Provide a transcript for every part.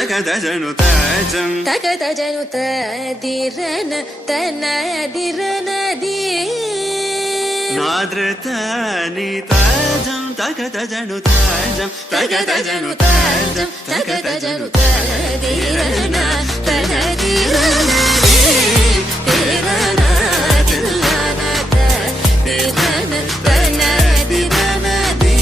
తకదజను తజం తకదజను తదిరన తనదిరనది నాద్రతని తజం తకదజను తజం తకదజను తజం తకదజను తదిరన తనదిరనది తిరన తిల్లన తదిరన తనదిరనది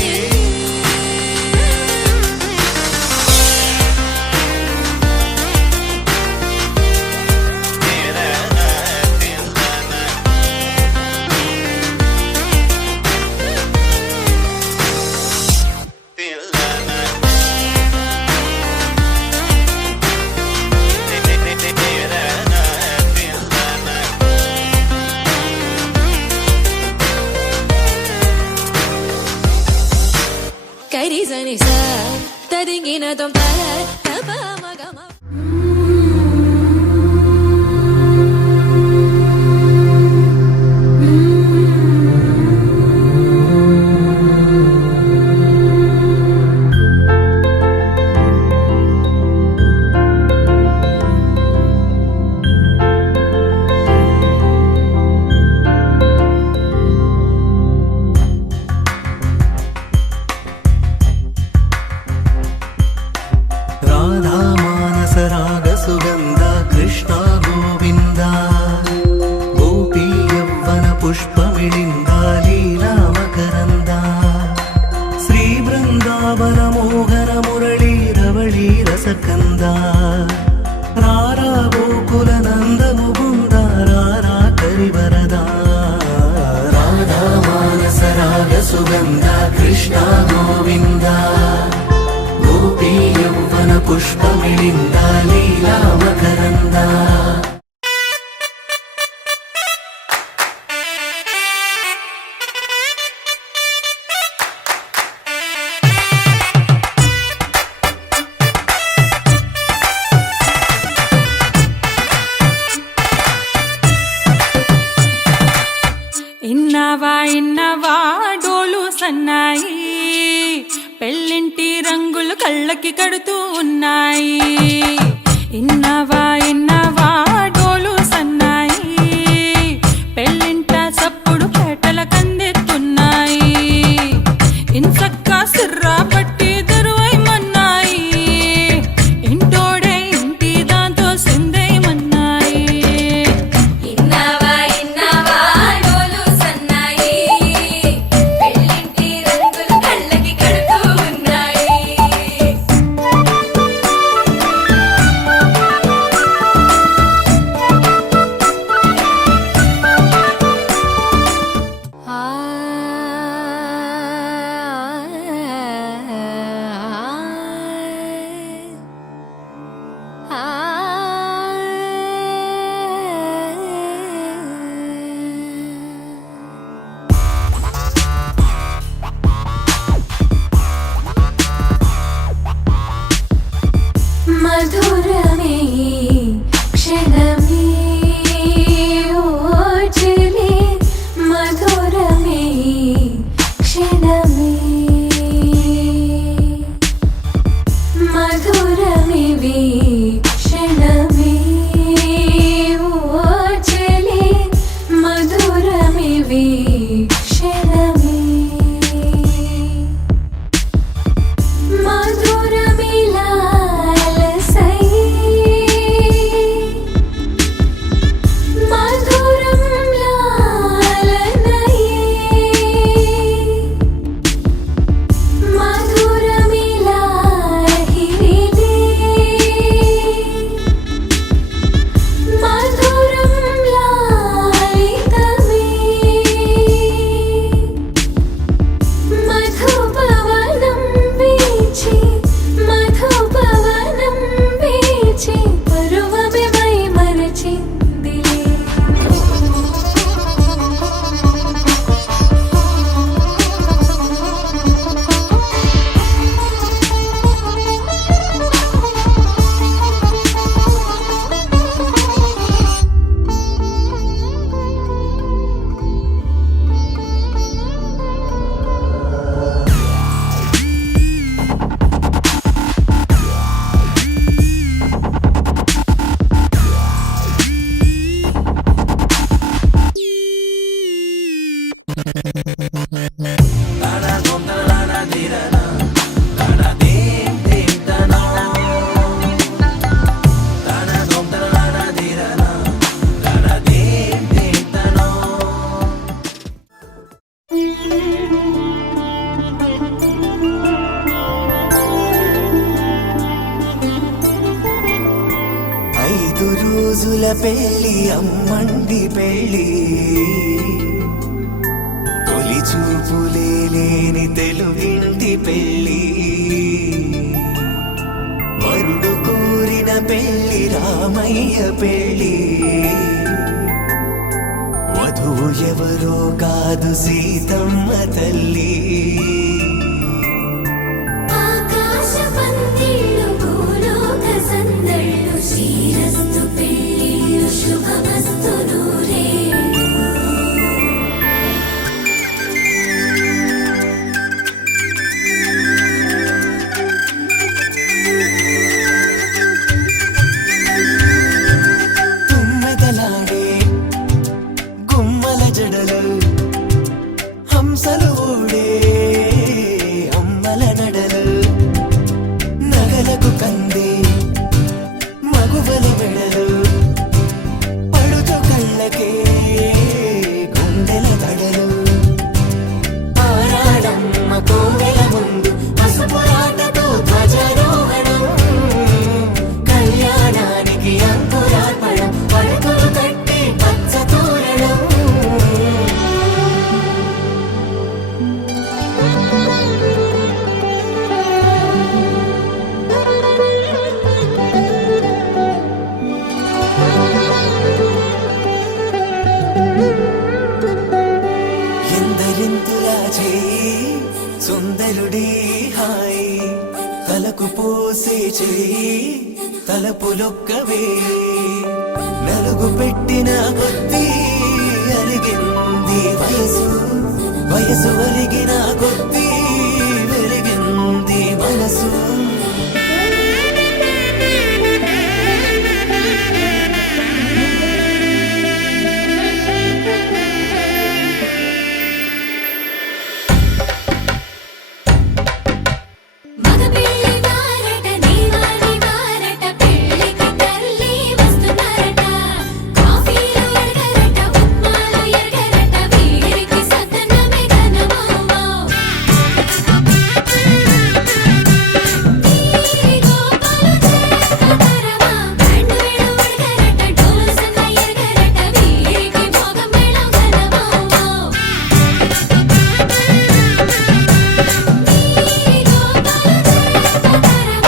కరిజని స తదింగిన తం తప మగమ సుగంధ కృష్ణ గోవింద గోపీ యవ్వన పుష్పమిళింద లీలా మకరంద శ్రీ బృందావన మోహన మురళీ రవళీ రసకంద రారా గోకుల నంద ముకుంద రారా కరివరద రాధా మానస రాగ సుగంధ కృష్ణ గోవింద గోపీ యవ్వన పుష్పమిళింద లీలా మకరంద ఇన్నవా డోలు సన్నాయి పెళ్ళింటి రంగులు కళ్ళకి కడుతూ ఉన్నాయి. ఇన్నవా డోలు సన్నాయి పెళ్ళింట సప్పుడు పేటల కందెత్తున్నాయి. ఇన్సక్క సిర్రా పట్టి దరువైమన్నాయి ఇంటోడే ఇంటి దాంతో సిందేయమన్నాయి. మధురమే క్షణమే ఓచలే మధురమే క్షణమే మధురమే క్షణమే ఓచలే మధురమే క్షణమే మధురమిలా 5 రోజుల పెళ్లి అమ్మండి పెళ్లి తొలి చూపులే లేని తెలుగింటి పెళ్లి వరుడు కోరిన పెళ్లి రామయ్య పెళ్లి వధువు ఎవరో కాదు సీతమ్మ తల్లి ఆకాశ పందిళ్ళు భూలోక సందళ్ళు శ్రీరస్తు పెళ్ళిళ్ళు శుభమస్తు నూరేళ్ళు తుమ్మెదలాడే గుమ్మల జడలు హంసలు ఊడే అమ్మల నడలు నగలకు కంది మగువల మెడలు పడుచు కళ్ళకే గుండెల తడలు ఆరాడమ్మ కోవెల ముందు పసుపురాటతో ధ్వజారోహణం కళ్యాణానికి అంకురార్పణం పడకలు కట్టి పచ్చ తోరణం ఎందరింతులా చేయి సుందరుడి హాయి తలకు పోసే చేయి తలపులొక్కవే నలుగు పెట్టిన కొద్దీ అరిగింది వయసు వయసు ఒరిగిన కొద్దీ వెలిగింది మనసు మగ పెళ్లి వారట నీవాని వారట పెళ్ళికి తల్లి వస్తున్నారట కాఫీలు ఎరగరట ఉప్మాలు ఎరగరట వీరికి సతనమే ఘనమౌమౌ ఈ గోపాలు చేతరమా బ్యాండ్ వేళ ఎరగరట డోలు సన్న ఎరగరట వీరికి భోగం వేళ ఘనమౌమౌ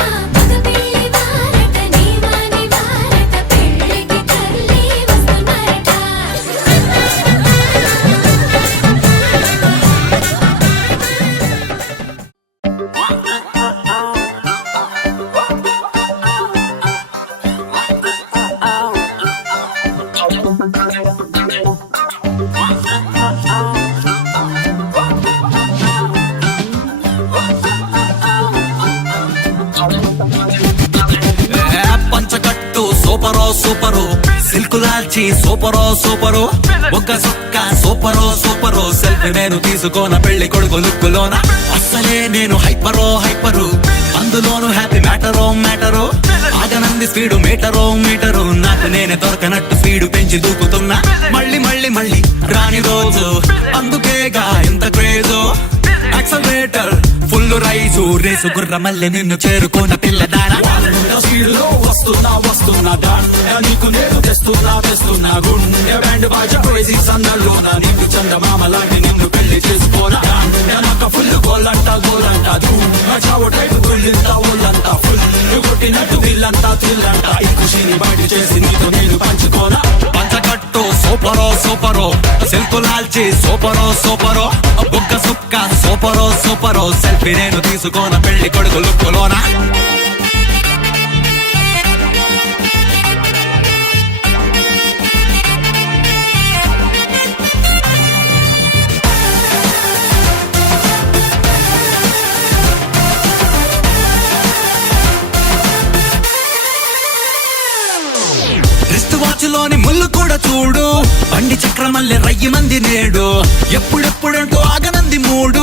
మగ పెళ్లి వారట నీవాని వారట పెళ్ళికి తల్లి వస్తున్నారట పంచకట్టు సూపరో సూపరు సిల్కు లాల్చి సూపరో సూపరు ఒక్క సుక్క సూపరో సూపరు సెల్ఫీ నేను తీసుకోన పెళ్లి కొడుకు లుక్కులోన అస్సలే నేను హైపరో హైపరు అందులోను హ్యాపీ మ్యాటరో మ్యాటరు ఆగనంది స్పీడు మీటరో మీటరు నాకు నేనే దొరకనట్టు స్పీడు పెంచి దూకుతున్నా మళ్ళీ మళ్ళీ మళ్ళీ రాని రోజు అందుకేగా ఎంత క్రేజో యాక్సలరేటర్ ఫుల్ రైజు రేసు గుర్ర మళ్ళీ నిన్ను చేరుకున్న పిల్లదాన స్పీడ్లో వస్తున్నా వస్తున్నా నీకు నేను తెస్తున్నా గుండె బ్యాండ్ బాజా క్రేజీ సందర్లోన నీకు చందమామ లాంటి నిన్ను పెళ్లి చేసుకోనా ఫుల్ గోలంట చావు టైపు గుళ్ళంత ఒళ్ళంతా ఫుల్ కొట్టినట్టు దిల్లంతా థ్రిల్లంట ఈ ఖుషిని బయట చేసి నీతో నేను పంచుకోనా పంచకట్టు సూపరో సూపరో సిల్కు లాల్చి సూపరో సూపరో బుక్క సుక్క సూపరో సూపరో సెల్ఫీ నేను తీసుకోన పెళ్లి కొడుకు లుక్కులోనా వాచ్లోని ముళ్ళు కూడా చూడు బండి చక్రమల్లె రయ్యి మంది నేడు ఎప్పుడెప్పుడంటూ ఆగనంది మూడు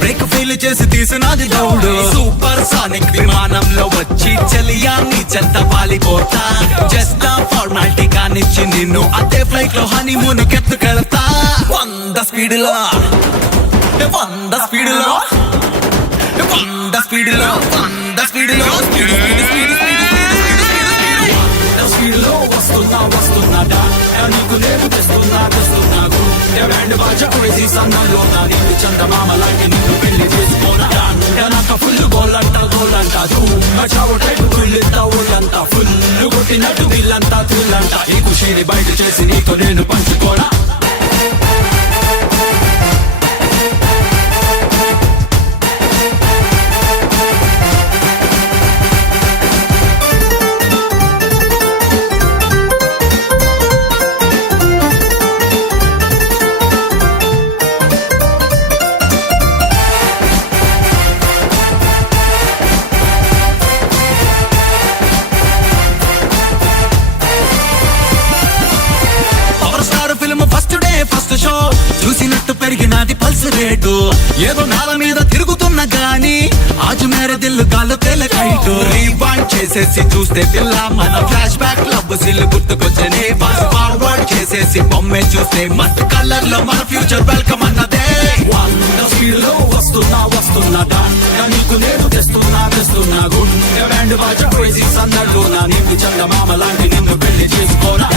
బ్రేక్ ఫెయిల్ చేసి తీసినది దౌడు సూపర్ సానిక్ విమానంలో వచ్చి చలియాన్ని చెత్త పాలిపోతా జస్ట్ ఫార్మాలిటీ కానిచ్చి నిన్ను అదే ఫ్లైట్ లో హనీమూన్ కెత్తుకెళ్తా 100 స్పీడ్లో 100 స్పీడ్లో 100 స్పీడ్లో 100 స్పీడ్లో speed speed speed speed speed speed speed speed band బాజా వేసి సన్నల్లో నా నిన్ను చందమామ లాంటి నిన్ను పెళ్లి చేసుకోనా నాకు ఫుల్ గోలంట చావు టైపు తుల్లింతా ఊళ్ళంతా ఫుల్ కొట్టినట్టు వీళ్ళంతా తుల్లంట ఈ ఖుషిని బయట చేసి నీతో నేను పంచుకోనా చూసినట్టు పెరిగినది పల్స్ రేటు ఏదో నాల మీద తిరుగుతున్న గాని ఆజు మేర దిల్లు గాల్లో తెలకైటు రీవాండ్ చేసేసి చూస్తే పిల్ల మన ఫ్లాష్ బ్యాక్ లవ్ సిల్ గుర్తుకొచ్చని ఫాస్ట్ ఫార్వర్డ్ చేసేసి బొమ్మే చూస్తే మస్తు కలర్ లో మన ఫ్యూచర్ వెల్కమ్ అన్నదే 100 స్పీడ్ లో వస్తున్నా నీకు నేను తెస్తున్నా గుండె బ్యాండ్ బాజా వేసి సన్నల్లో నా నిన్ను చందమామ లాంటి నిన్ను పెళ్లి చేసుకోనా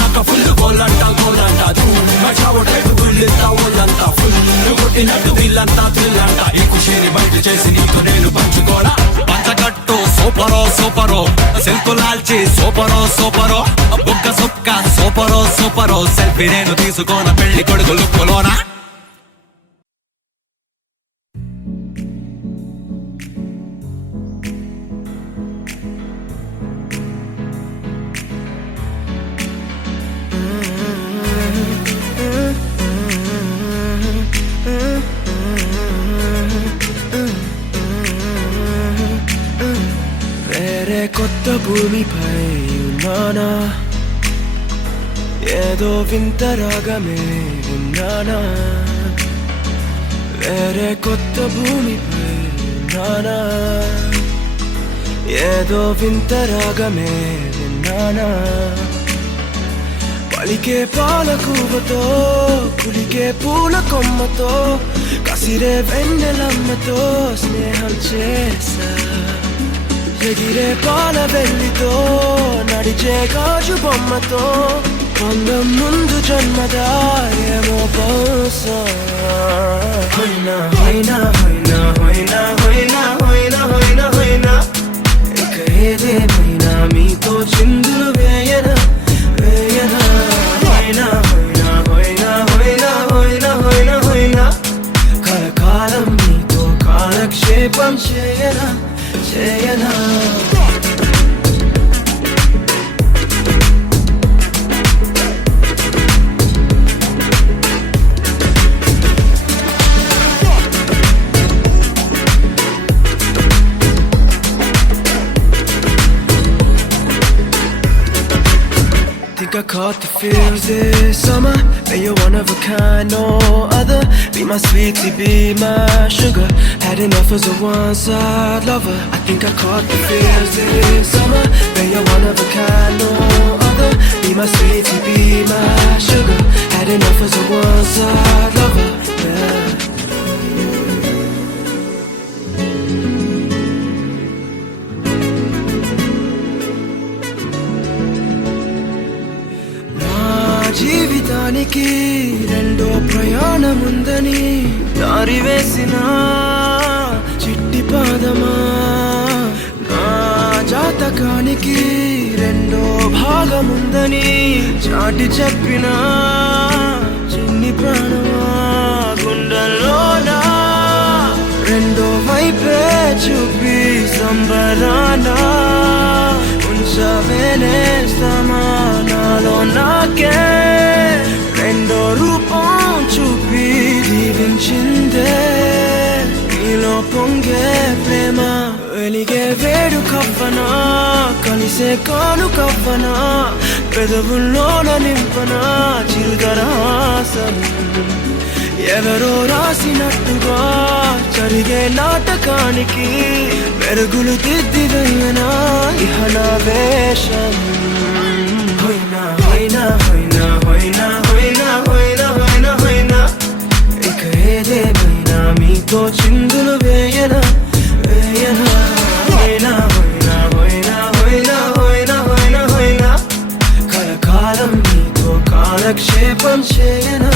నాకు ఫుల్ గోలంట చావు టైపు తుల్లింతా ఊళ్ళంతా ఫుల్ కొట్టినట్టు వీళ్ళంతా తుల్లంట ఈ ఖుషిని బయట చేసి నీతో నేను పంచుకోనా పంచకట్టు సూపరో సెల్ఫ్ లాల్చి సూపరో బుక్క సుక్క సూపరో సెల్ఫీ నేను తీసుకోన పెళ్లి కొడుకు లుక్కులోనా కొత్త భూమిపై ఉన్నానా ఏదో వింత రాగమే విన్నానా వేరే కొత్త భూమిపై ఉన్నానా ఏదో వింత రాగమే విన్నానా పలికే పాలకూవతో కులికే పూల కొమ్మతో కసిరే వెన్నెలమ్మతో స్నేహం చేసా ఎగిరే పాల వెళ్ళితో నడిచే గాజు బొమ్మతో అందం ముందు జన్మదా ఏమో బహుశా హోయినా ఇక ఏదేమైనా మీతో చిందులు వేయనా కలకాలం మీతో కాలక్షేపం చేయనా Think I caught the feels this summer. Man, you're one of a kind, no other. Be my sweetie, be my sugar. Had enough as a one-side lover. I think I caught the feels this summer. Man, you're one of a kind, no other. Be my sweetie, be my sugar. Had enough as a one-side lover. Yeah. జీవితానికి రెండో ప్రయాణముందని దారి వేసిన చిట్టి పాదమా నా జాతకానికి రెండో భాగముందని చాటి చెప్పిన చిన్ని ప్రాణమా గుండెల్లోనా రెండో వైపే చూపి సంబరానా ఉంచవేనే సమానాలో నాకే రెండో రూపం చూపి దీవించిందే నీలో పొంగే ప్రేమ వెలిగే వేడు కవ్వనా కలిసే కాను కవ్వనా పెదవుల్లోన నింపనా చిల్గరాసం ఎవరో రాసినట్టుగా జరిగే నాటకానికి మెరుగులు దిద్దివయ్యనా ఇహన వేషం హోయినా ఇక ఏదేమైనా మీతో చిందులు వేయనా కలకాలం మీతో కాలక్షేపం చేయనా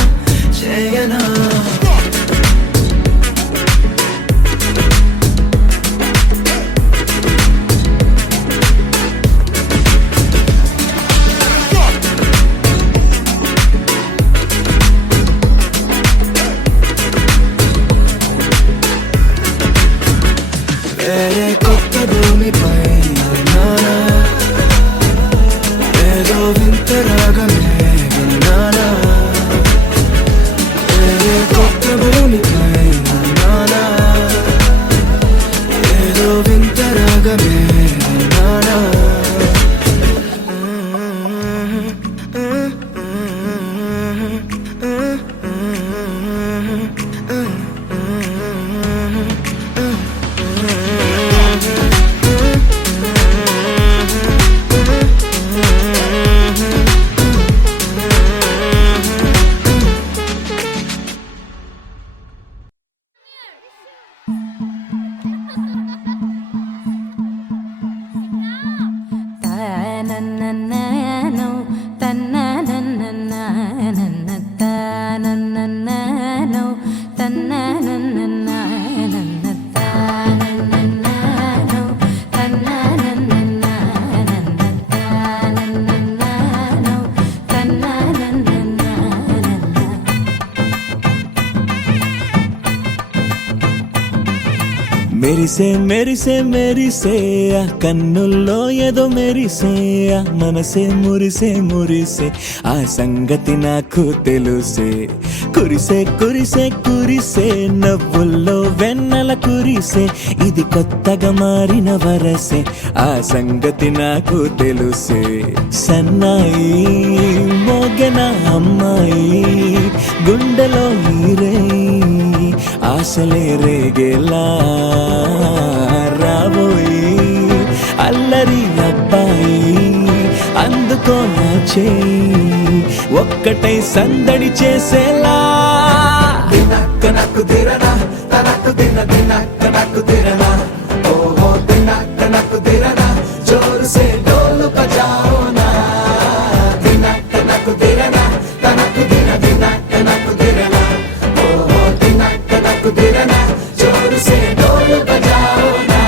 తన్నన్ననో తన్ననన్నననన్న తన్నన్ననో తన్ననన్నననన్న తన్ననన్ననో తన్ననన్నననన్న తన్ననన్ననో తన్ననన్నననన్న మెరిసే మెరిసే మెరిసే ఆ కన్నుల్లో ఏదో మెరిసే ఆ మనసే మురిసే మురిసే ఆ సంగతి నాకు తెలుసే కురిసే కురిసే కురిసే నవ్వుల్లో వెన్నెల కురిసే ఇది కొత్తగా మారిన వరసే ఆ సంగతి నాకు తెలుసే సన్నాయి మోగెన అమ్మాయి గుండెలో ఈరే ఆశలే రేగేలా రాబోయి అల్లరి అబ్బాయి అందుకో నా చేయి ఒక్కటై సందడి చేసేలా దినక్క నాకు దిరనా తనకు దిన దినక్క నాకు దిరనా ఓహో దినక్క నాకు దిరనా జోరు సే డోలు బజాओ నా దినక్క నాకు దిరనా తనకు దిన దినక్క నాకు దిరనా ఓహో దినక్క నాకు దిరనా జోరు సే డోలు బజాओ నా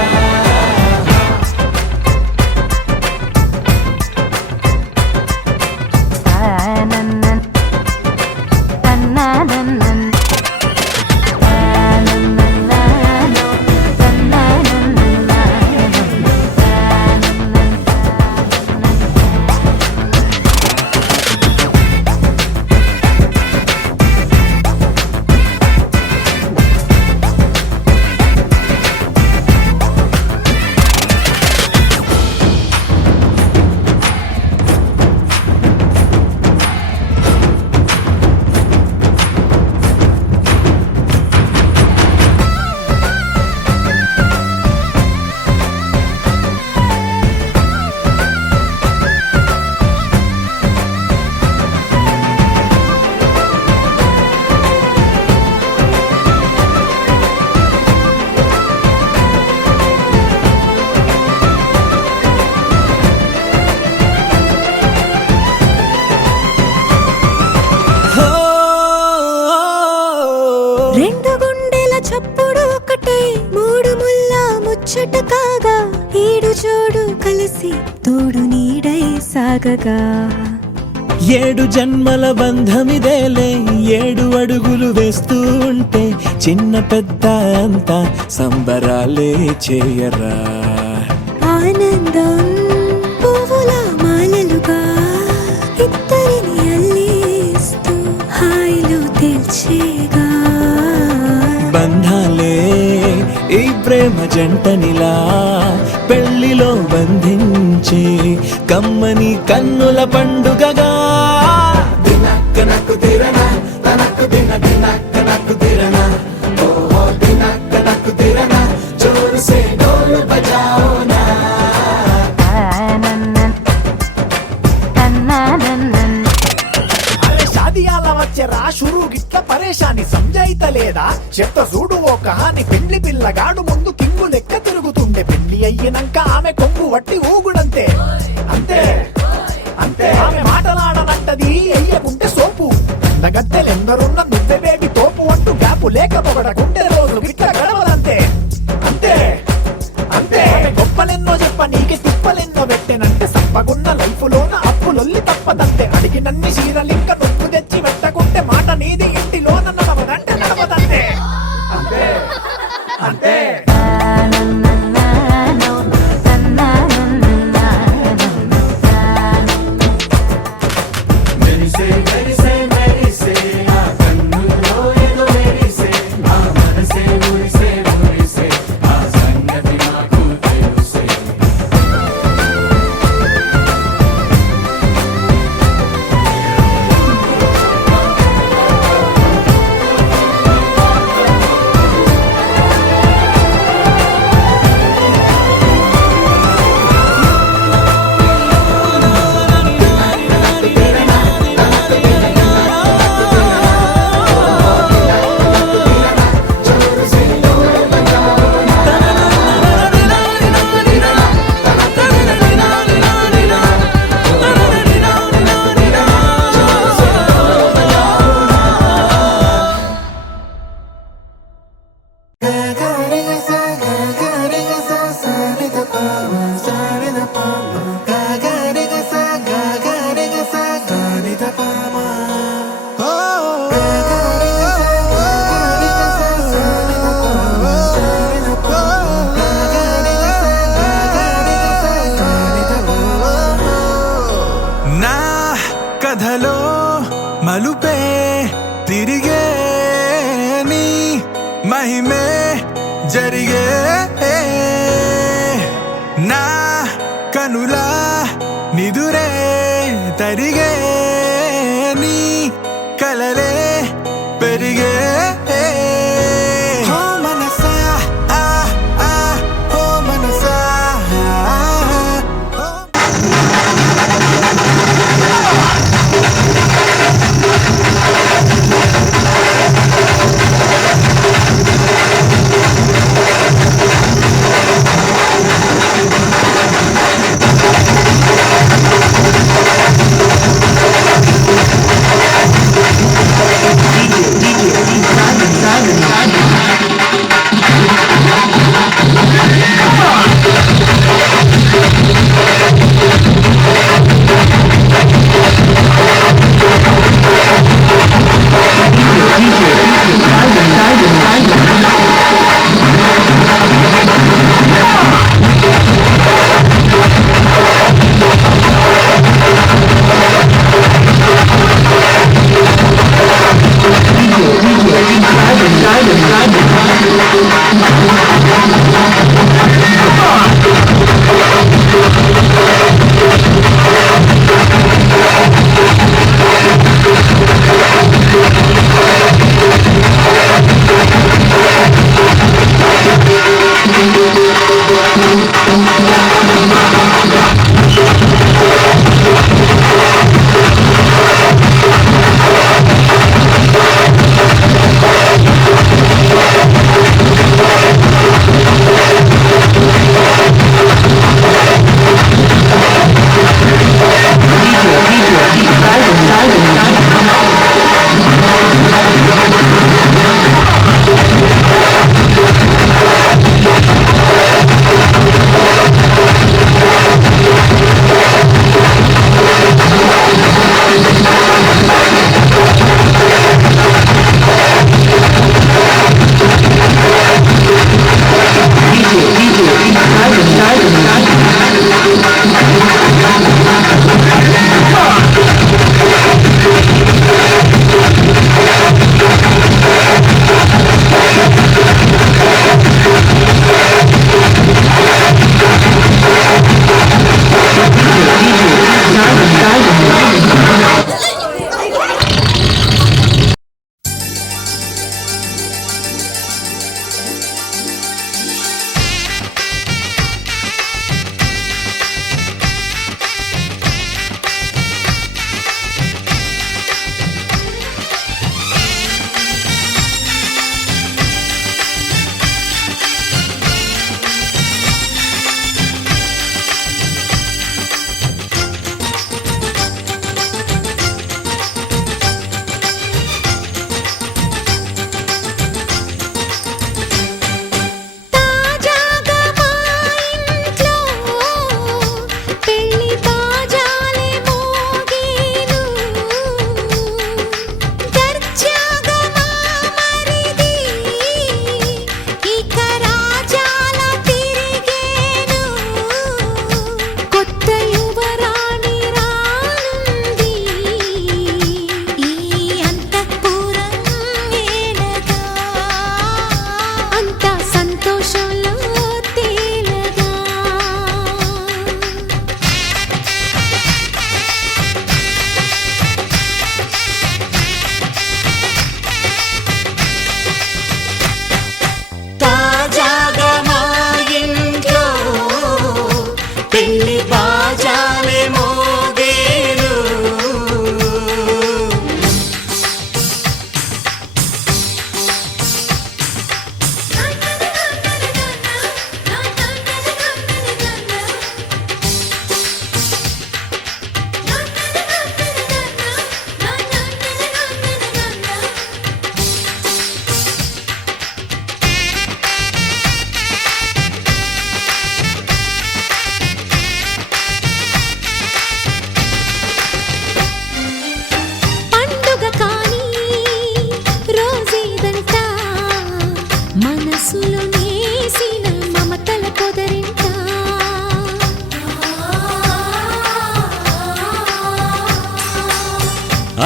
రెండు గుండెల చప్పుడు ఒకటే మూడు ముల్ల ముచ్చట కాగా ఈడు జోడు కలిసి తోడు నీడై సాగగా ఏడు జన్మల బంధమిదేలే ఏడు అడుగులు వేస్తూ ఉంటే చిన్న పెద్ద అంతా సంబరాలే చేయరా ఆనందం పువ్వుల మాలలుగా ఇద్దరిని అల్లేస్తూ హాయిలో తేల్చేగా బంధాలే ఈ ప్రేమ జంటనిలా పెళ్లిలో బంధించి కమ్మని కన్నుల పండుగగా దినక్క నాకు దిరనా తనకు దిన దినక్క నాకు దిరనా ఓహో దినక్క నాకు దిరనా జోరు సే డోలు బజాओ నా అరే షాదియాల వచ్చెరా షురు గిట్ల పరేషాని సంజాయితలేదా చెత్త చూడు ఓ కహాని పెండ్లి పిల్లగాడు ముందు కింగు లెక్క తిరుగుతుండే పెళ్లి అయ్యినంక ఆమె కొంగు వట్టి ఊగుడంతే అంతే అంతే ఆమె మాటలాడనంటది అయ్యకుంటే సోపు నగద్దెలెందరున్న నువ్వే బేబి తోపు అంటూ గ్యాపు లేక పొగడకుంటే రోజు గిట్ల గడవదంతే అంతే అంతే ఆమె గొప్పలెన్నో చెప్ప నీకే తిప్పలెన్నో పెట్టెనంటే సప్పగున్న లైఫ్ లోన అప్పులొల్లి తప్పదంతే అడిగినన్ని చీరలింక నువ్వు తెచ్చి పెట్టకుంటే మాట నీది ఇంటిలోన నడవదంటే నడవదంతే అంతే అంతే కథలో మలుపే తిరిగే నీ మహిమే జరిగే నా కనులా నిదురే తరిగే నీ కలలే పెరిగే ఓ మనసా ఆ ఆ ఓ మనసా ఓ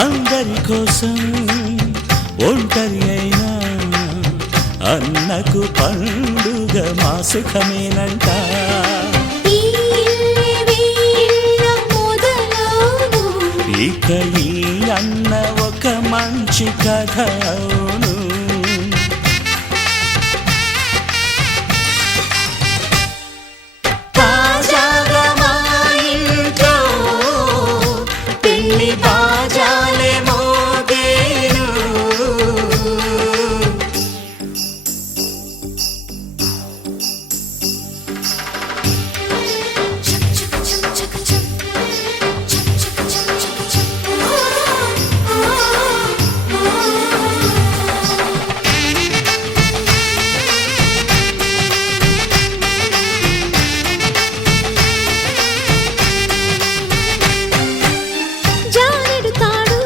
అందరి కోసం ఒంటరి అయినా అన్నకు పండుగ మా సుఖమేనంట. ఈ ఇల్లే వీళ్ళ మొదలవును. ఇక ఈ అన్న ఒక మంచి కథ అవును. తాజాగా మా ఇంట్లో పెళ్లి బాజాలే మోగేను. జారెడు తాడు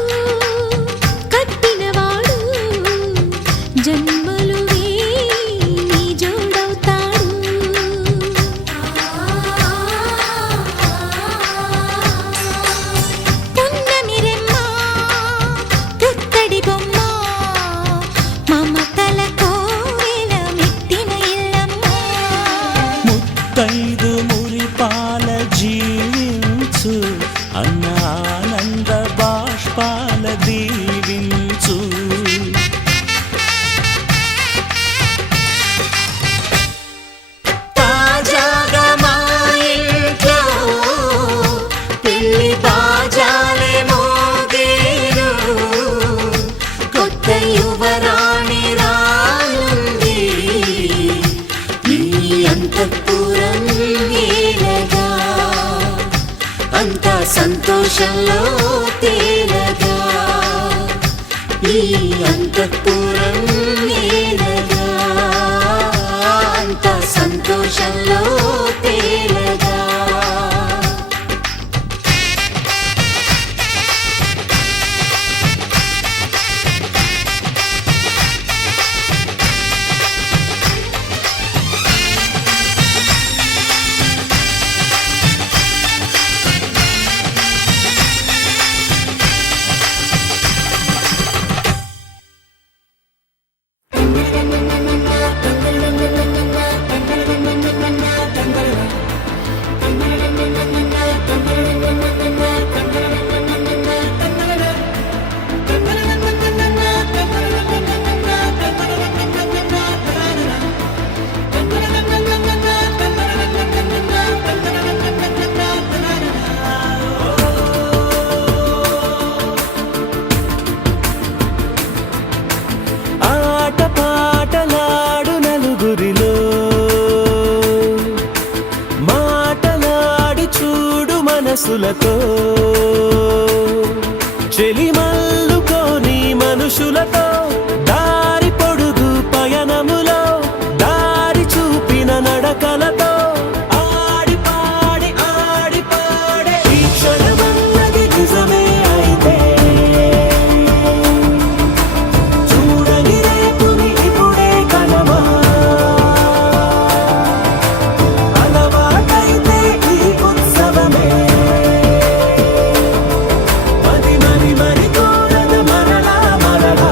కట్టినవాడు జన్మలు వేయి జోడవుతాడు. పున్నమి రెమ్మ పుత్తడి బొమ్మ మమతల కోవెల మెట్టిన ఇల్లమ్మ. ముత్తైదు మురిపాల జీవించు అన్న ఆనంద బాష్పాల దీవించు. తాజాగా మా ఇంట్లో పెళ్లి బాజాలే మోగేను. కొత్త యువరాణి రానుంది ఈ అంతఃపురం ఏలగా. అంతా సంతోషంలో తేలగా ఈ అంతఃపురం ఏలగా. అంతా సంతోషంలో తేలగా. ఆట పాటలాడు నలుగురిలో మాటలాడి చూడు మనసులతో. చెలిమల్లుకోని మనుషులతో దారి పొడుగు పయనములో దారి చూపిన నడకలతో ఆడి పాడి ఈ క్షణమన్నది నిజమే అయితే చూడని రేపుని ఇప్పుడే కలవా. అలవాటైతే ఈ ఉత్సవమే మరి కోరద మరలా మరలా.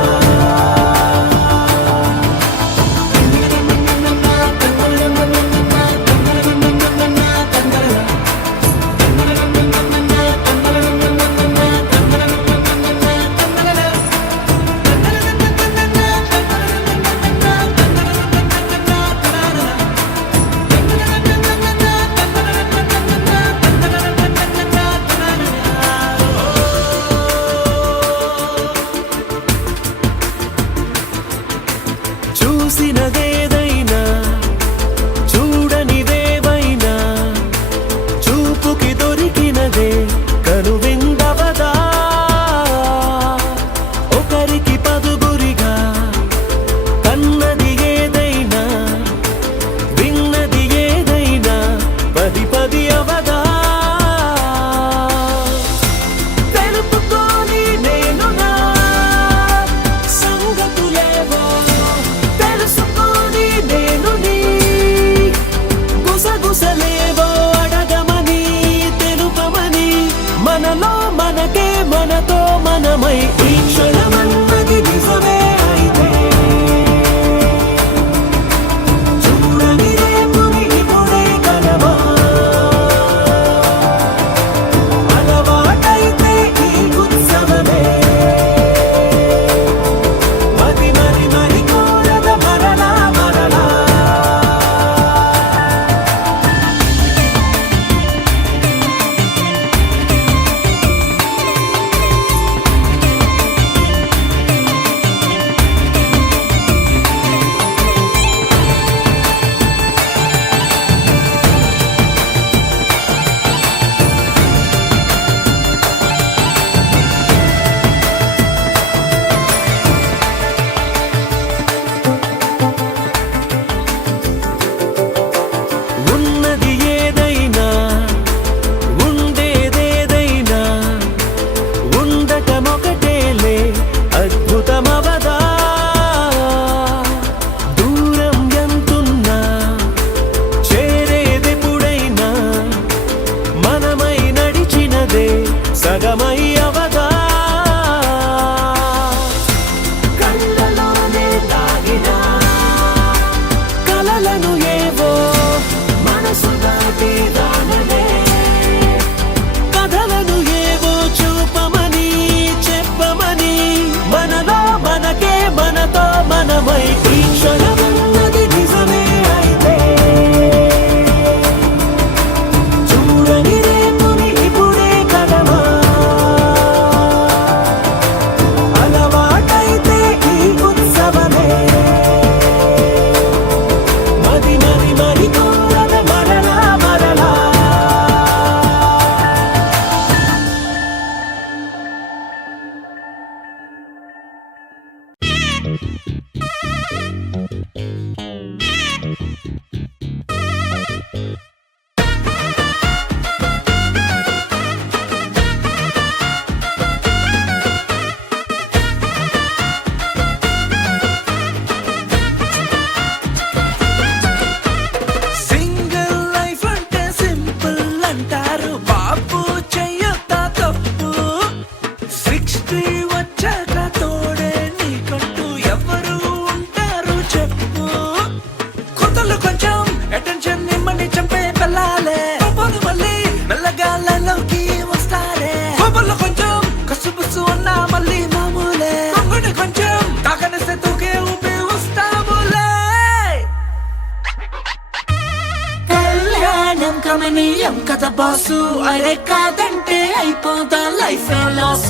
కమనీయం కదా బాసు అరే కాదంటే అయిపోదా లైఫ్ లాస్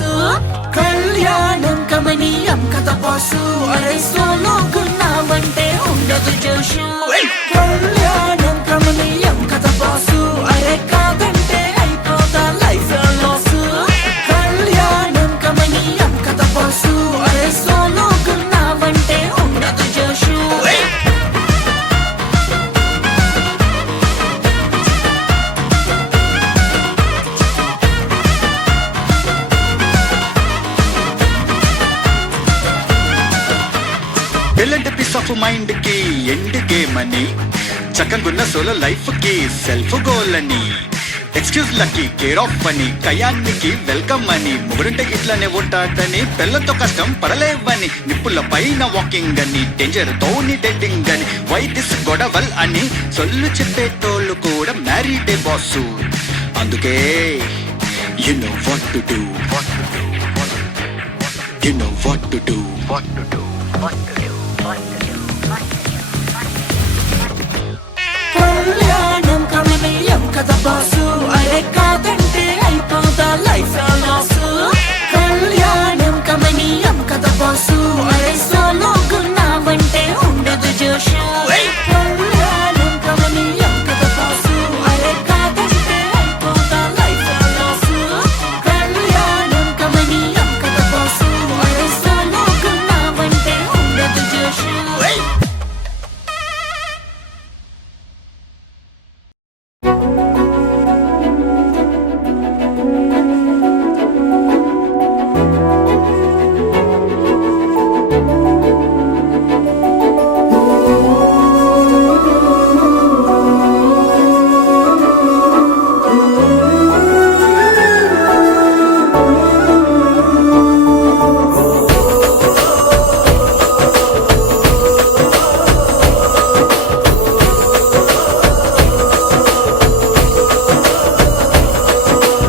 కళ్యాణం కమనీయం కదా బాసు అరే సోలోకున్నావంటే ఉండదు జోషు కళ్యాణం కమనీయం కదా బాసు అరే కాదంటే అయిపోదా లైఫ్ లాస్ కళ్యాణం కమనీయం కదా బాసు అరే సోలోకున్నావంటే ఉండదు జోషు ఎలాంటి పీస్ ఆఫ్ మైండ్ కి ఎండ్ గేమ్ అని చక్కగున్న సోలో లైఫ్ కి సెల్ఫ్ గోల్ అని ఎక్స్క్యూజ్ లకి కేర్ ఆఫ్ అని కయానికి వెల్కమ్ అని ముగ్గురుంటే ఇట్లానే ఉంటాడని పిల్లతో కష్టం పడలేవని నిప్పుల పైన వాకింగ్ అని డేంజర్ తోని డేటింగ్ అని వైదిస్ గొడవల్ అని సొల్లు చెప్పేటోళ్ళు కూడా మ్యారీడే బాసు అందుకే you know what to do you know what to do కళ్యాణం కమనీయం కదా బాసు అరే కాదంటే అయిపోదా లైఫ్ లాస్ కళ్యాణం కమనీయం కదా బాసు అరే సోలోకున్నావంటే ఉండదు జోషు కళ్యాణం కమనీయం కదా బాసు అరే కాదంటే అయిపోదా లైఫ్ లాస్ కళ్యాణం కమనీయం కదా బాసు అరే సోలోకున్నావంటే ఉండదు జోషు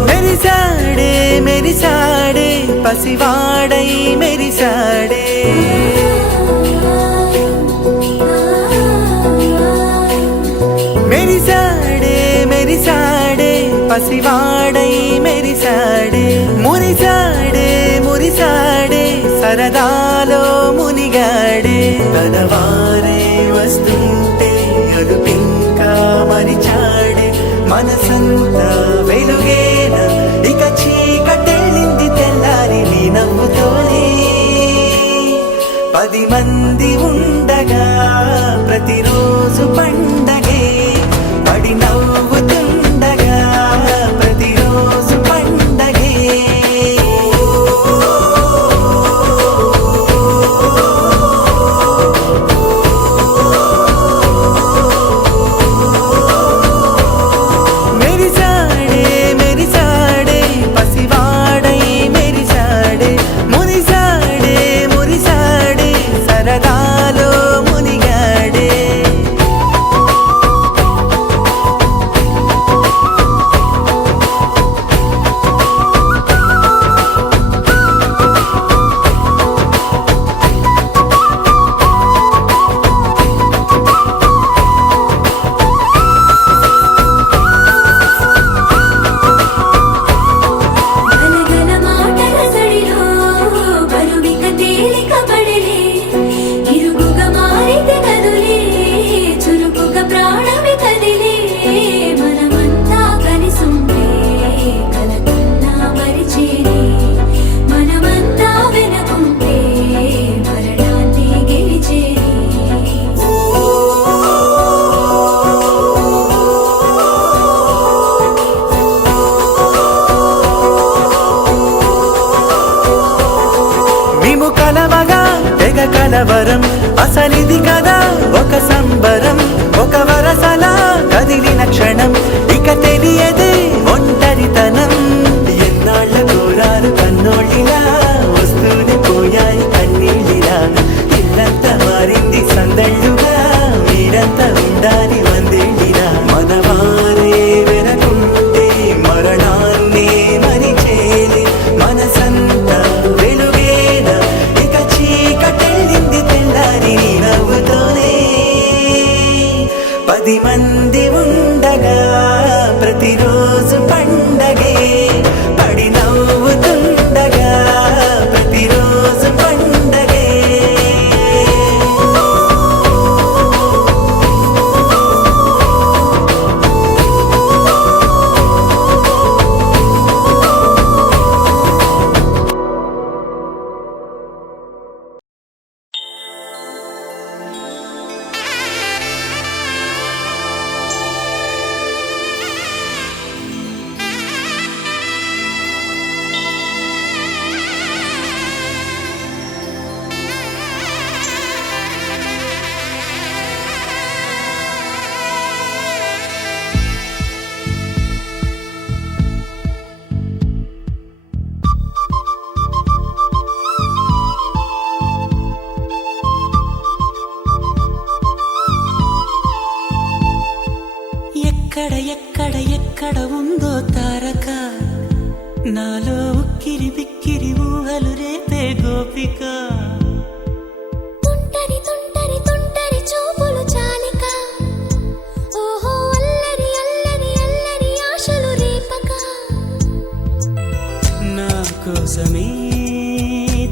మెరిసాడే మెరిసాడే పసివాడై మెరిసాడే మెరిసాడే మెరిసాడే పసివాడై మెరిసాడే మురిసాడే మురిసాడే సరదాలో మునిగాడే తనవారే వస్తుంటే అదుపింకా మరిచాడే మనసంతా వెలుగేనా ఇక చీకటెళ్ళింది తెల్లారి నీ నవ్వుతోనే 10 మంది ఉండగా ప్రతిరోజు పండగే పడి నవ్వుతుండగా ప్రతిరోజు పండగే మెరిసాడే మెరిసాడే పసివాడై మెరిసాడే మురిసాడే మురిసాడే సరదాలో మునిగాడే గలగల మాటల సడిలో బరువిక తేలిక పడలే ఇరుగుగా మారితే కదులే చురుకుగా ప్రాణమి కదిలే మనమంతా కలిసుంటే కలకన్నా మరిచేనే మనమంతా వెనకుంటే మరణాన్ని గెలిచేనే మేము కలవగా తెగ కలవరం అసలిది కదా ఒక సంబరం ఒక వరసలా కదిలిన క్షణం ఇక తెలియదే ఒంటరితనం ఎన్నాళ్ళ కోరారు కన్నోళ్ళిలా వస్తూనే పోయాయి కన్నీళ్ళిలా ఇల్లంతా మారింది సందళ్ళుగా మీరంతా ఉండాలి వందేళ్ళిలా మనవారే వెనకుంటే మరణాన్నే మరిచేది మనసంతా వెలుగేనా ఇక చీకటెళ్ళింది తెల్లారి నీ నవ్వుతోనే 10 మంది ఉండగా నాలో ఉక్కిరి బిక్కిరి ఊహలు రేపే గోపిక తుంటరి తుంటరి తుంటరి చూపులు చాలిక ఓహో అల్లరి అల్లరి అల్లరి ఆశలు రేపక నా కోసమే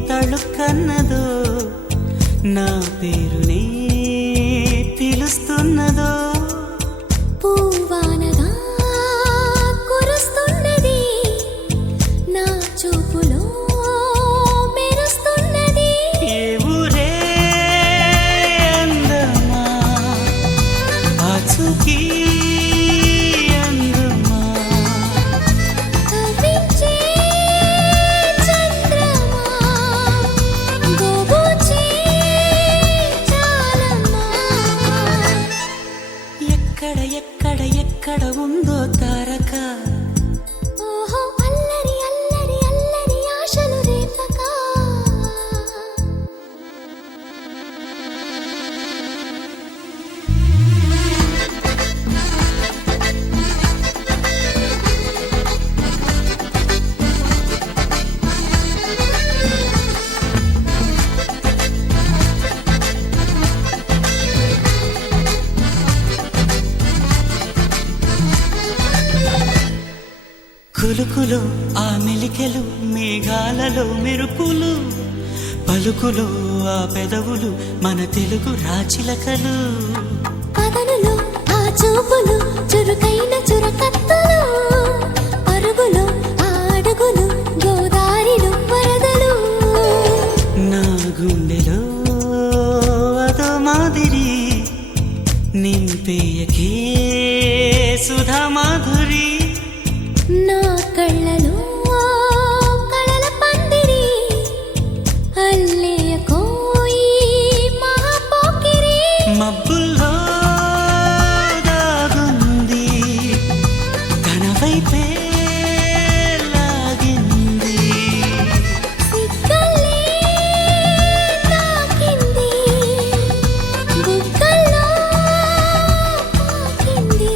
తళుక్కన్నదో నా పేరునే పిలుస్తున్నదో పూవానగా కురుస్తున్నది నా చూపులో మెరుస్తున్నది ఏ ఊరే అందమా ఆచూకీ అందమా కవ్వించే చంద్రమా గోబూచే చాలమ్మా ఎక్కడ ఎక్కడ ఎక్కడ ఉందో తారక ఓహో అల్లరి అల్లరి అల్లరి ఆశలు రేపక కులుకులు ఆ మెలికెలు మేఘాలలో మెరుపులు పలుకులు ఆ పెదవులు మన తెలుగు రాచిలకలు పదనులు ఆ చూపులు చురుకైన చురకత్తలు పరుగులు ఆ అడుగులు గోదారిలు వరదలు నా గుండెలో అదో మాదిరి నింపేయకే సుధా మాధురి నా కళ్ళలో కళల పందిరి అల్లేయ కోయి మహాపోకిరి మబ్బుల్లో దాగుంది తన వైపే లాగింది సిగ్గలే తాకింది బుగ్గల్లో తాకింది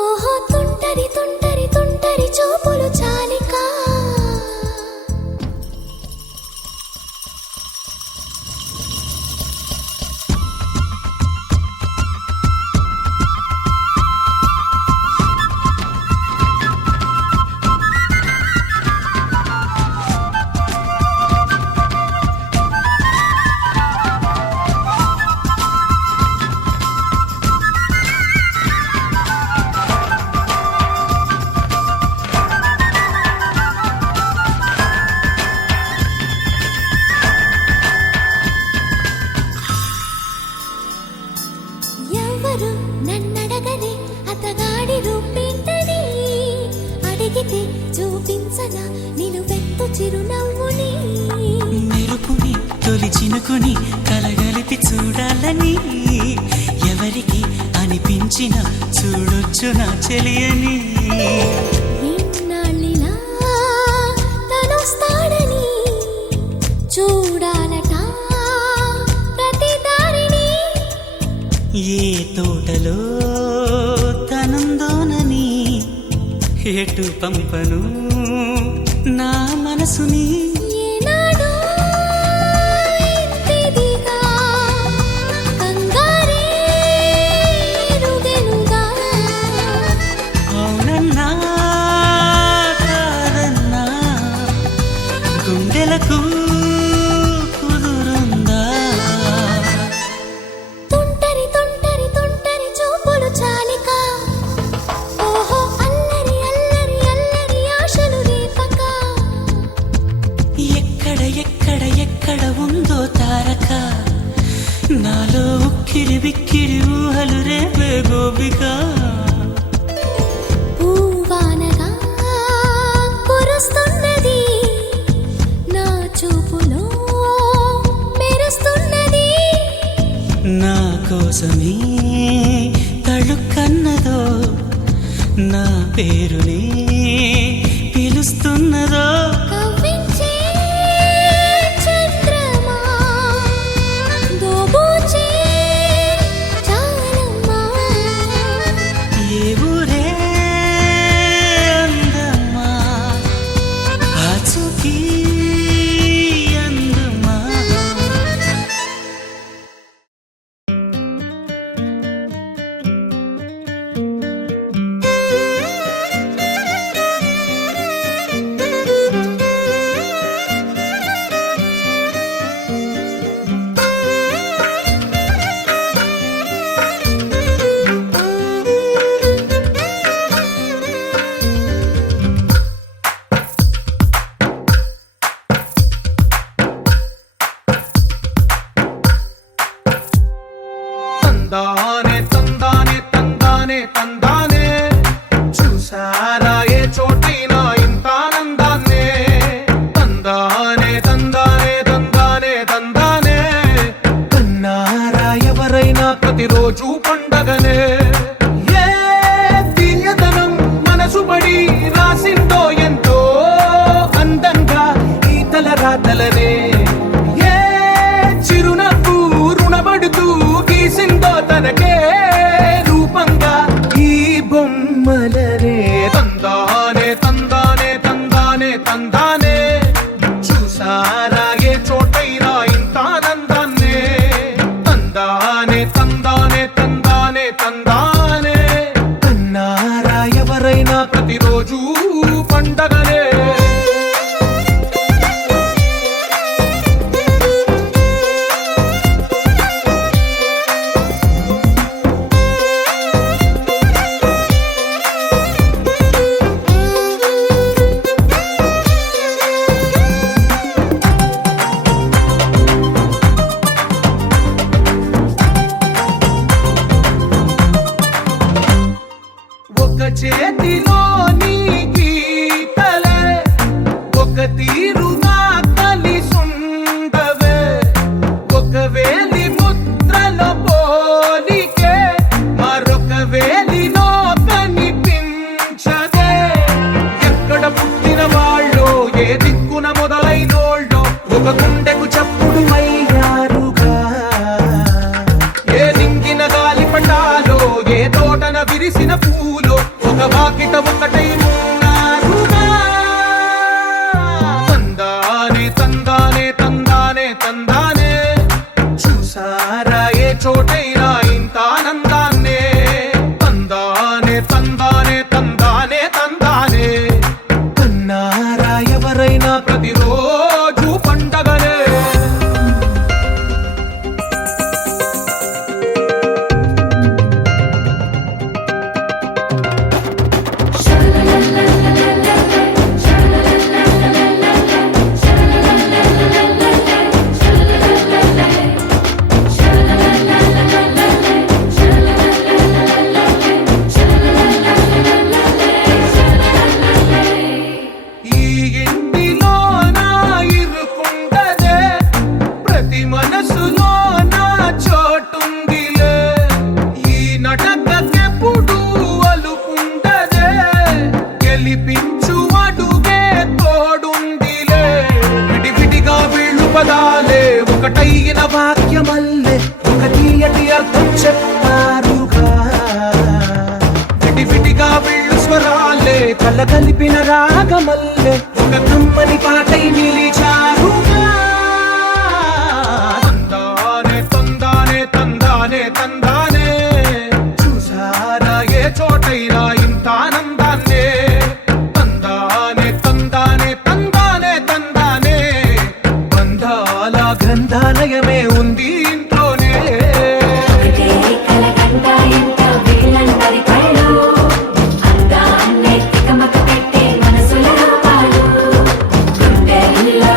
ఓహో తుంటరి తుంటరి తుంటరి చూపులు చాలిక ఎవరు నన్నడగనే అతగాడి రూపేంటని అడిగితే చూపించనా నిలువెత్తు చిరునవ్వుని మెరుపుని తొలి చినుకుని కలగలిపి చూడాలని ఎవరికి అనిపించిన చూడొచ్చు నా చెలియని ఇన్నాళ్ళిలా తనొస్తాడని చూడాలట ప్రతి దారిని ఏ తోటలో తనందోనని ఎటు పంపను నా మనసుని ఏనాడో ఇంతిదిగా కంగారే ఎరుగెనుగా అవునన్నా కాదన్నా గుండెలకు కుదురుందా తుంటరి తుంటరి తుంటరి చూపులు చాలిక ఓహో అల్లరి అల్లరి అల్లరి ఆశలు రేపక ఎక్కడ ఎక్కడ ఎక్కడ ఉందో తారక నాలో ఉక్కిరి బిక్కిరి ఊహలు రేపే గోపిక పూవానగా కురుస్తున్నది నా చూపులో మెరుస్తున్నది నా కోసమే తళుక్కన్నదో నా పేరునే పిలుస్తున్నదో కవ్వించే చంద్రమా దోబూచే చాలమ్మా తందానే తందానే తందానే చూసారా ఏ చోటైనా ఇంత ఆనందాన్నే తందానే తందానే తందానే తందానే కన్నారా ఎవరైనా ప్రతిరోజు పండగనే ఏ తీయదనం మనసు పడి రాసిందో ఎంతో అందంగా ఈ తలరాతలనే ఏ చిరునవ్వు రుణపడుతూ గీసిందో తనకే రూపంగా ఈ బొమ్మలనే తందానే తందానే తందానే తందానే చూసారా ఏ చోటైనా ఇంత ఆనందాన్నే తందానే తందానే తందానే తందానే కన్నారా ఎవరైనా ప్రతిరోజు పండగనే ఒక చేతిలో నీ గీతలే ఒక తీరుగా కలిసుండవే ఒక వేలి ముద్రల పోలికే మరొక వేలిలో కనిపించదే ఎక్కడ పుట్టిన వాళ్ళో ఏ దిక్కున మొదలైనోళ్ళో ఒక గుండెకు చప్పుడు అయ్యారుగా ఏ దింగిన గాలి పటాలో ఏ తోటన విరిసిన పూలో ఒక వాకిట ఒకటై ఉన్నారుగా తందానే తందానే తందానే తందానే చూసారా ఏ చోటైనా ఇంత ఆనందాన్నే తందానే తందానే తందానే తందానే కన్నారా ఎవరైనా ప్రతిరోజు పండగనే ఈ ఇంటిలో నా ఇరుకుండదే ప్రతి మనసులో నా చోటుందిలే ఈ నటకెప్పుడు అలుకుండదే గెలిపించు అడుగే తోడుందిలే విడివిడిగా వీళ్ళు పదాలే ఒకటైన వాక్యమల్లే ఒక తీయటి అర్థం చెప్పారుగా విడివిడిగా వీళ్ళు స్వరాలే కల కలిపిన రాగమల్లే ఒక కమ్మని పాటై నిలిచారుగా తందానే తందానే తందానే తందానే చూసారా ఏ చోటైనా ఇంత ఆనందాన్నే తందానే తందానే తందానే తందానే బంధాల గ్రంథాలయమే ఉంది ఇంట్లోనే కలకండ ఎంత వీళ్ళందరి కళ్ళు అందాన్నే తికమక పెట్టే మనసుల రూపాలు గుండెల్లో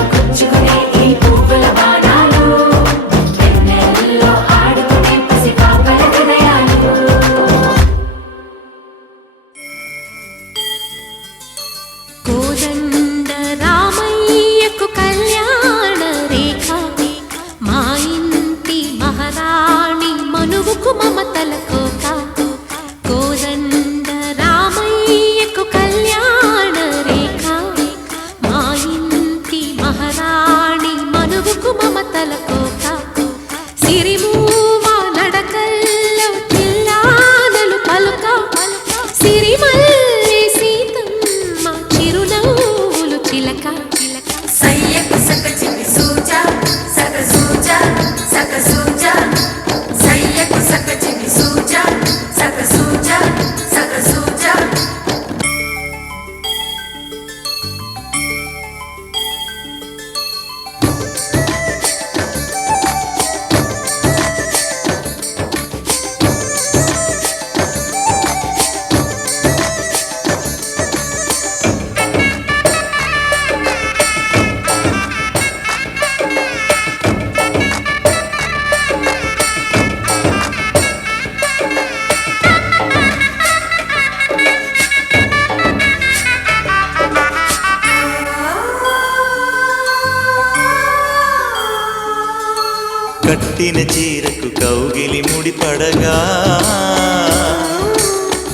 కట్టిన చీరకు కౌగిలి ముడిపడగా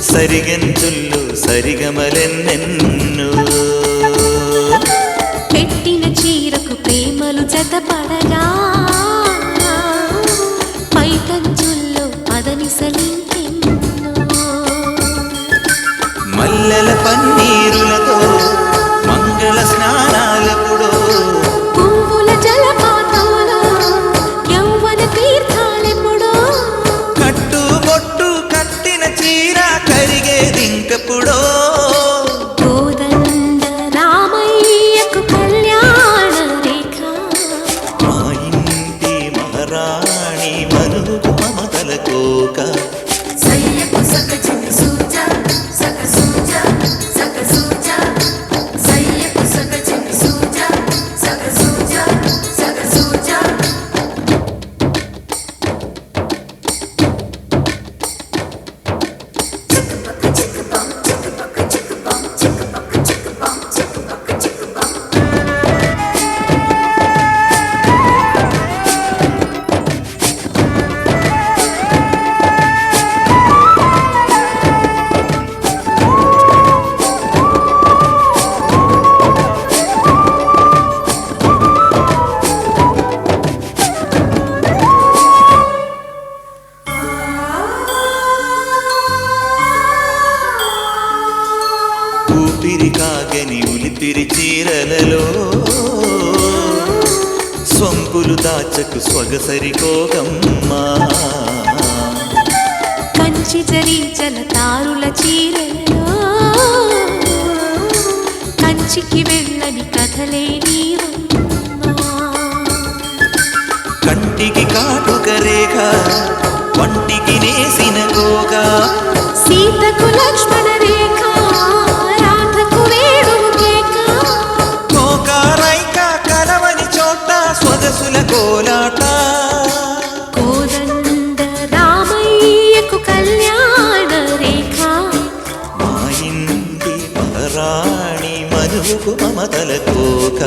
సరిగంతుల్లో సరిగమలెన్నెన్నో పెట్టిన చీరకు ప్రేమలు జతపడగా పైకంచుల్లో పదనిసలింకెన్నో మల్లెల పన్నీరులతో మంగళ స్నానాలెప్పుడో పువ్వుల జలపాతంలో యౌవన తీర్థాలెప్పుడో కట్టుబొట్టు కట్టిన చీర కరిగేదింకెప్పుడో కోదండ రామయ్యకు కళ్యాణ రేఖ మా ఇంటి మహారాణి మనుగు మమతల కోక సయ్యకు సక చిన్ని సూజా సక సూజా సక సూజా సయ్యకు సక చిన్ని సూజా సక సూజా సక సూజా చిక్కుపక్క చిక్కుపం చిక్కుపక్క చిక్కుపం చిక్కుపక్క చిక్కుపం చిక్కుపక్క చిక్కుపం ఊపిరి కాగని ఉలిపిరి చీరలలో స్వంపులు దాచకు స్వగసరికోగమ్మా కంచి జరించల తారుల చీరలో కంచికి వెళ్ళని కథలే నీవమ్మా కంటికి కాటుక రేఖ వంటికి నేసిన గోగా సీతకు లక్ష్మణ రేఖ రాధకు వేణువు కేక కోకారైక కలవని చోట స్వదసుల కోలాట కోదండ రామయ్యకు కళ్యాణ రేఖ మా ఇంటి మహారాణి మనుగు మమతల కోక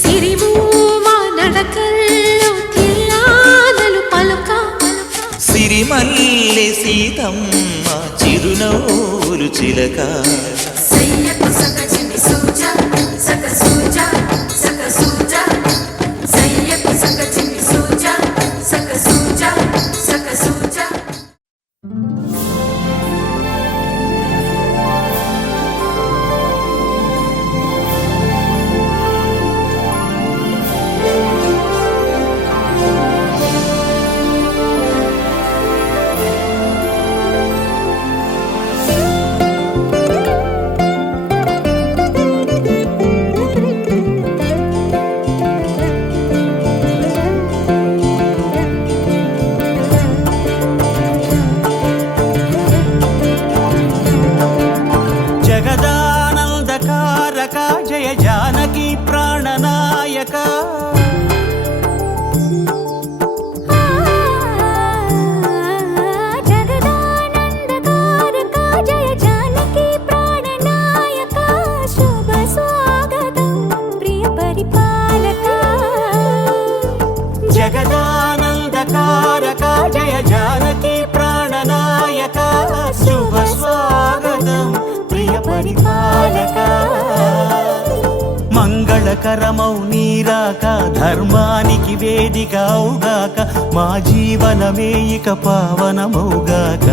సిరిమూవ నడకల్లో తిల్లాదలు పలుక సిరిమల్లె సీతమ్మ చిరునవ్వులు చిలక సయ్యకు సక చిన్ని సూజా సక సూజా సక సూజా సయ్యకు సక చిన్ని సూజా సక సూజా సక సూజా జగదానందకారక జయ జానకి ప్రాణనాయక జగదానందకారక జయ జానకి ప్రాణనాయక శుభ స్వాగతం ప్రియ పరిపాలక జగదానందకారక జయ జానకి ప్రాణనాయక శుభ స్వాగతం ప్రియ పరిపాలక మంగళకరమౌ నీరాక ధర్మానికి వేదిక అవుగాక మా జీవనమే ఇక పావనమౌగాక